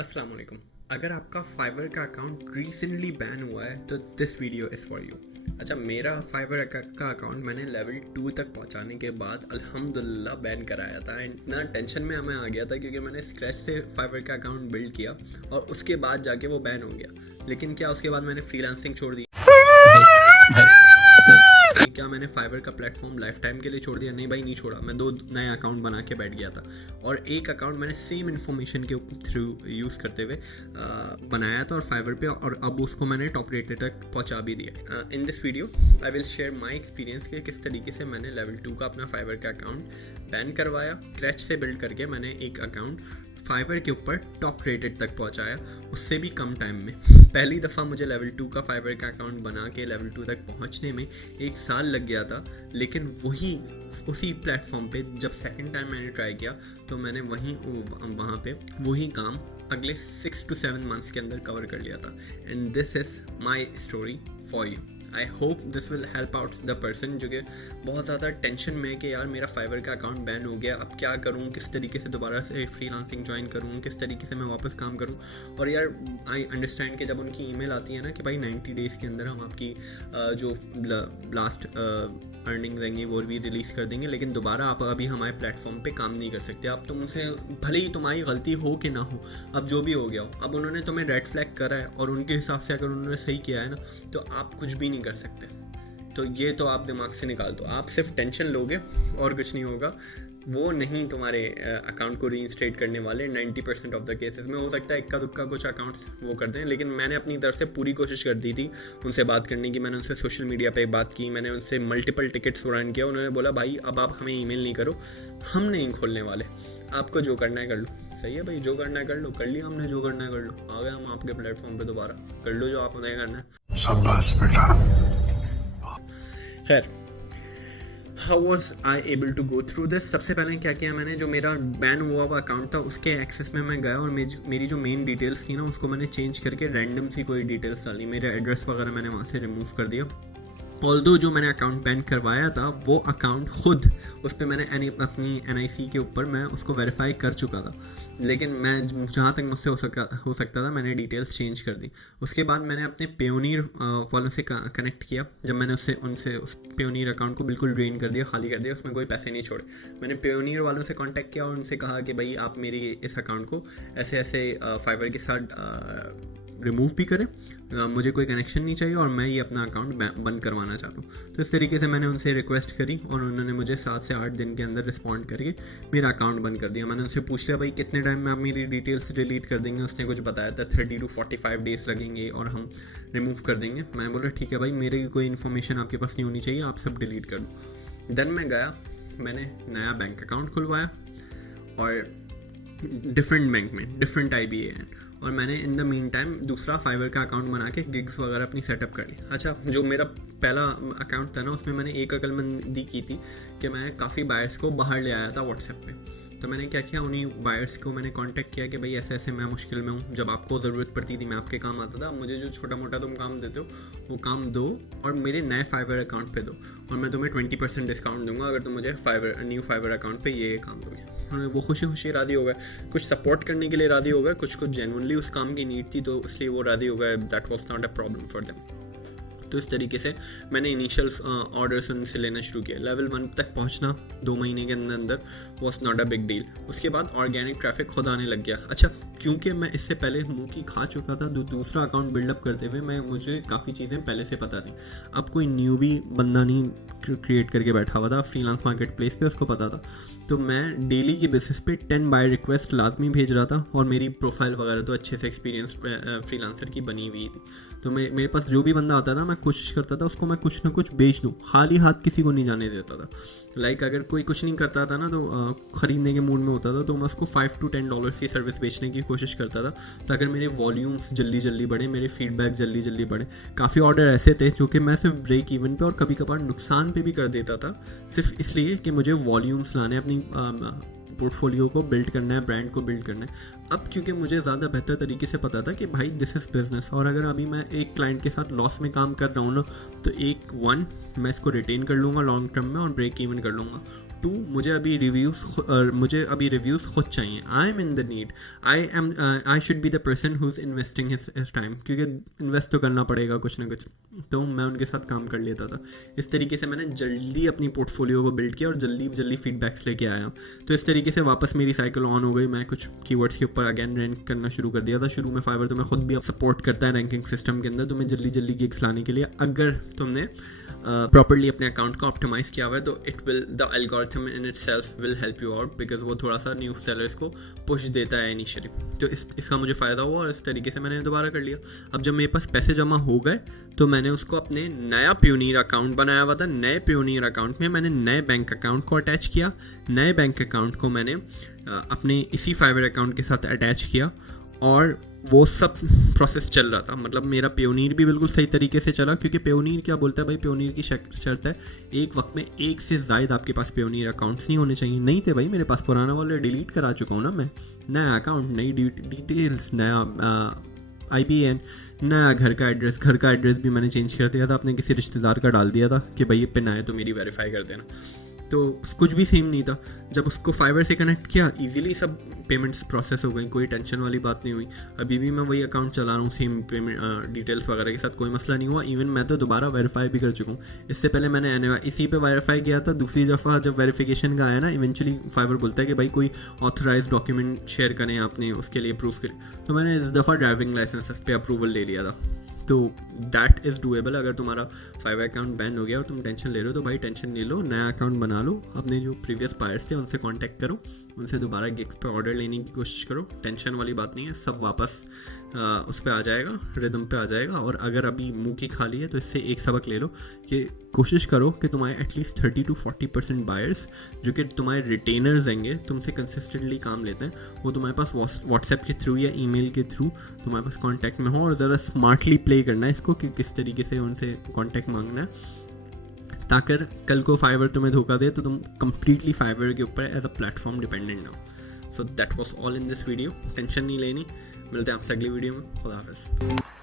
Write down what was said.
अस्सलाम वालेकुम। अगर आपका फाइवर का अकाउंट रिसेंटली बैन हुआ है तो this video is for you. अच्छा, मेरा फाइवर का अकाउंट मैंने लेवल 2 तक पहुंचाने के बाद अल्हम्दुलिल्लाह बैन कराया था। एंड इतना टेंशन में हमें आ गया था क्योंकि मैंने स्क्रैच से फाइवर का अकाउंट बिल्ड किया और उसके बाद जाके वो बैन हो गया। लेकिन क्या उसके बाद मैंने फ्रीलांसिंग छोड़ दी? क्या मैंने फाइवर का प्लेटफॉर्म लाइफ टाइम के लिए छोड़ दिया? नहीं भाई, नहीं छोड़ा। मैं 2 नए अकाउंट बना के बैठ गया था और एक अकाउंट मैंने सेम इन्फॉर्मेशन के थ्रू यूज़ करते हुए बनाया था और फाइवर पे, और अब उसको मैंने टॉप रेटेड तक पहुंचा भी दिया। In this video I will share my experience कि किस तरीके से मैंने लेवल 2 का अपना फाइवर का अकाउंट बैन करवाया। क्रैच से बिल्ड करके मैंने एक अकाउंट फाइवर के ऊपर टॉप रेटेड तक पहुंचाया, उससे भी कम टाइम में। पहली दफ़ा मुझे लेवल 2 का फाइवर का अकाउंट बना के लेवल 2 तक पहुंचने में 1 साल लग गया था। लेकिन उसी प्लेटफॉर्म पे जब सेकंड टाइम मैंने ट्राई किया तो मैंने वहाँ पे वही काम अगले 6 to 7 मंथ्स के अंदर कवर कर लिया था। And this is my story for you. I hope this will help out the person जो कि बहुत ज़्यादा टेंशन में है कि यार मेरा फाइवर का अकाउंट बैन हो गया, अब क्या करूँ, किस तरीके से दोबारा से फ्रीलांसिंग ज्वाइन करूँ, किस तरीके से मैं वापस काम करूँ। और यार आई अंडरस्टैंड कि जब उनकी ईमेल आती है ना कि भाई 90 डेज़ के अंदर हम आपकी जो लास्ट अर्निंग देंगे वो भी रिलीज़ कर देंगे, लेकिन दोबारा आप अभी हमारे प्लेटफॉर्म पे काम नहीं कर सकते। अब तुम उनसे, भले ही तुम्हारी गलती हो कि ना हो, अब जो भी हो गया हो, अब उन्होंने तुम्हें रेड फ्लैग करा है और उनके हिसाब से अगर उन्होंने सही किया है ना तो आप कुछ भी नहीं कर सकते। तो ये तो आप दिमाग से निकाल दो। आप सिर्फ टेंशन लोगे और कुछ नहीं होगा। वो नहीं तुम्हारे अकाउंट को रीइंस्टेट करने वाले 90% ऑफ द केसेस में। हो सकता है इक्का दुक्का कुछ अकाउंट्स वो कर दें, लेकिन मैंने अपनी तरफ से पूरी कोशिश कर दी थी उनसे बात करने की। मैंने उनसे सोशल मीडिया पे बात की, मैंने उनसे मल्टीपल टिकट्स रन किया। उन्होंने बोला भाई अब आप हमें ईमेल नहीं करो, हम नहीं खोलने वाले, आपको जो करना है कर लो। सही है भाई, जो करना है कर लो। कर लिया हमने, जो करना है कर लो। आ गए हम आपके प्लेटफॉर्म पे दोबारा, कर लो जो आपने करना है। शाबाश बेटा। खैर, how was I able to go through this? सबसे पहले क्या किया मैंने, जो मेरा बैन हुआ हुआ अकाउंट था उसके एक्सेस में मैं गया और मेरी जो मेन डिटेल्स थी ना उसको मैंने चेंज करके रैंडम सी कोई डिटेल्स डाली। मेरे एड्रेस वगैरह मैंने वहाँ से रिमूव कर दिया। ऑल्दो जो मैंने अकाउंट बैन करवाया था वो अकाउंट खुद, उस पर मैंने अपनी NIC के ऊपर मैं उसको वेरीफाई कर चुका था, लेकिन मैं जहाँ तक मुझसे हो सकता था मैंने डिटेल्स चेंज कर दी। उसके बाद मैंने अपने पेयोनीर वालों से कनेक्ट किया। जब मैंने उनसे उस पेयोनीर अकाउंट को बिल्कुल ड्रेन कर दिया, खाली कर दिया, उसमें कोई पैसे नहीं छोड़े। मैंने पेयोनीर वालों से कांटेक्ट किया और उनसे कहा कि भाई आप मेरी इस अकाउंट को ऐसे ऐसे फाइवर के साथ रिमूव भी करें, मुझे कोई कनेक्शन नहीं चाहिए और मैं ये अपना अकाउंट बंद करवाना चाहता हूँ। तो इस तरीके से मैंने उनसे रिक्वेस्ट करी और उन्होंने मुझे 7 से 8 दिन के अंदर रिस्पॉन्ड करके मेरा अकाउंट बंद कर दिया। मैंने उनसे पूछ लिया भाई कितने टाइम में आप मेरी डिटेल्स डिलीट कर देंगे? उसने कुछ बताया था 30 to 45 डेज़ लगेंगे और हम रिमूव कर देंगे। मैंने बोला ठीक है भाई, मेरी कोई इन्फॉर्मेशन आपके पास नहीं होनी चाहिए, आप सब डिलीट कर दो। देन मैं गया, मैंने नया बैंक अकाउंट खुलवाया और डिफरेंट बैंक में डिफरेंट IBAN, और मैंने इन द मीन टाइम दूसरा फाइवर का अकाउंट बना के गिग्स वगैरह अपनी सेटअप कर ली। अच्छा, जो मेरा पहला अकाउंट था ना उसमें मैंने एक अकलमंदी की थी कि मैं काफ़ी बायर्स को बाहर ले आया था व्हाट्सएप पे। तो मैंने क्या किया, उन्हीं बायर्स को मैंने कांटेक्ट किया कि भाई ऐसे ऐसे मैं मुश्किल में हूँ, जब आपको ज़रूरत पड़ती थी मैं आपके काम आता था, मुझे जो छोटा मोटा तुम काम देते हो वो काम दो और मेरे नए फाइवर अकाउंट पे दो, और मैं तुम्हें 20% डिस्काउंट दूंगा अगर तुम मुझे न्यू फाइवर अकाउंट पे ये काम दोगे। वो खुशी खुशी राज़ी हो गए, कुछ सपोर्ट करने के लिए राज़ी हो गए, कुछ जेन्युइनली उस काम की नीड थी तो इसलिए वो राज़ी हो गए। That was not a problem for them. तो इस तरीके से मैंने इनिशियल ऑर्डर्स उनसे लेना शुरू किया। लेवल 1 तक पहुंचना 2 महीने के अंदर was not a big deal. उसके बाद ऑर्गेनिक ट्रैफिक खुद आने लग गया। अच्छा, क्योंकि मैं इससे पहले मुंह की खा चुका था दूसरा अकाउंट बिल्डअप करते हुए, मुझे काफ़ी चीज़ें पहले से पता थी। अब कोई न्यूबी बंदा नहीं क्रिएट करके बैठा हुआ था फ्रीलांस मार्केट प्लेस पे, उसको पता था। तो मैं डेली के बेसिस पे 10 बाय रिक्वेस्ट लाजमी भेज रहा था और मेरी प्रोफाइल वगैरह तो अच्छे से एक्सपीरियंस फ्रीलांसर की बनी हुई थी। तो मेरे पास जो भी बंदा आता था मैं कोशिश करता था उसको मैं कुछ ना कुछ बेच दूँ, खाली हाथ किसी को नहीं जाने देता था। लाइक अगर कोई कुछ नहीं करता था ना तो ख़रीदने के मूड में होता था तो मैं उसको $5 to $10 की सर्विस बेचने की कोशिश करता था, ताकि मेरे वॉल्यूम्स जल्दी बढ़े, मेरे फीडबैक जल्दी बढ़े। काफ़ी ऑर्डर ऐसे थे जो कि मैं सिर्फ ब्रेक इवन पे और कभी कभार नुकसान पे भी कर देता था, सिर्फ इसलिए कि मुझे वॉल्यूम्स लाने, अपनी पोर्टफोलियो को बिल्ड करना है, ब्रांड को बिल्ड करना है। अब क्योंकि मुझे ज़्यादा बेहतर तरीके से पता था कि भाई दिस इज़ बिजनेस, और अगर अभी मैं एक क्लाइंट के साथ लॉस में काम कर रहा हूँ ना तो मैं इसको रिटेन कर लूँगा लॉन्ग टर्म में और ब्रेक इवन कर लूँगा। 2 मुझे अभी रिव्यूज़ खुद चाहिए. I am in the need. I should be the person who is investing his time, क्योंकि इन्वेस्ट तो करना पड़ेगा कुछ ना कुछ. तो मैं उनके साथ काम कर लेता था. इस तरीके से मैंने जल्दी अपनी पोर्टफोलियो को बिल्ड किया और जल्दी फीडबैक्स लेके आया. तो इस तरीके से वापस मेरी साइकिल ऑन हो गई. मैं कुछ कीवर्ड्स के ऊपर अगेन रैंक करना शुरू कर दिया था. शुरू में फाइवर तुम्हें खुद भी सपोर्ट करता है रैंकिंग सिस्टम के अंदर तुम्हें जल्दी गिग्स लाने के लिए. अगर तुमने प्रॉपर्ली अपने अकाउंट को ऑप्टिमाइज़ किया हुआ है तो it will the algorithm in itself will help you out, because वो थोड़ा सा न्यू सेलर्स को पुश देता है इनिशियली. तो इसका मुझे फ़ायदा हुआ और इस तरीके से मैंने दोबारा कर लिया. अब जब मेरे पास पैसे जमा हो गए तो मैंने उसको अपने नया प्योनियर अकाउंट बनाया हुआ था. नए प्योनियर अकाउंट में मैंने नए बैंक अकाउंट को अटैच किया. नए बैंक अकाउंट को मैंने अपने इसी फाइवर अकाउंट के साथ अटैच किया और वो सब प्रोसेस चल रहा था. मतलब मेरा प्योनियर भी बिल्कुल सही तरीके से चला, क्योंकि प्योनियर क्या बोलता है भाई, प्योनियर की शर्त है एक वक्त में एक से ज़ायद आपके पास प्योनियर अकाउंट्स नहीं होने चाहिए. नहीं थे भाई मेरे पास, पुराना वाले डिलीट करा चुका हूँ ना मैं. नया अकाउंट, नई डिटेल्स, नया IBN, नया घर का एड्रेस भी मैंने चेंज कर दिया था. अपने किसी रिश्तेदार का डाल दिया था कि भाई ये पिन आए तो मेरी वेरीफाई कर देना. तो कुछ भी सेम नहीं था. जब उसको फाइवर से कनेक्ट किया ईजिली सब पेमेंट्स प्रोसेस हो गई, कोई टेंशन वाली बात नहीं हुई. अभी भी मैं वही अकाउंट चला रहा हूँ सेम पेमेंट डिटेल्स वगैरह के साथ, कोई मसला नहीं हुआ. इवन मैं तो दोबारा वेरीफाई भी कर चुका हूँ. इससे पहले मैंने इसी पे वेरीफाई किया था. दूसरी दफ़ा जब वेरिफिकेशन का आया ना, इवेंचुअली फाइवर बोलता है कि भाई कोई ऑथराइज डॉक्यूमेंट शेयर करें आपने उसके लिए प्रूफ के लिए. तो मैंने इस दफ़ा ड्राइविंग लाइसेंस पे अप्रूवल ले लिया था. तो दैट इज़ डूएबल. अगर तुम्हारा फाइवर अकाउंट बैन हो गया और तुम टेंशन ले रहे हो तो भाई टेंशन ले लो, नया अकाउंट बना लो. अपने जो प्रीवियस बायर्स थे उनसे कांटेक्ट करो, उनसे दोबारा गिग्स पे ऑर्डर लेने की कोशिश करो. टेंशन वाली बात नहीं है, सब वापस उस पर आ जाएगा, रिदम पे आ जाएगा. और अगर अभी मुंह की खाली है तो इससे एक सबक ले लो कि कोशिश करो कि तुम्हारे एटलीस्ट 30 to 40% बायर्स जो कि तुम्हारे रिटेनर्स होंगे, तुमसे कंसिस्टेंटली काम लेते हैं, वो तुम्हारे पास व्हाट्सएप के थ्रू या ईमेल के थ्रू तुम्हारे पास कांटेक्ट में हो. और ज़रा स्मार्टली प्ले करना है इसको कि किस तरीके से उनसे कांटेक्ट मांगना है, ताकि कल को फाइवर तुम्हें धोखा दे तो तुम कंप्लीटली फाइवर के ऊपर एज अ प्लेटफॉर्म डिपेंडेंट ना हो. So that was all in this video. Tension नहीं लेनी. मिलते हैं आपसे अगली वीडियो में. खुदा हाफिज़.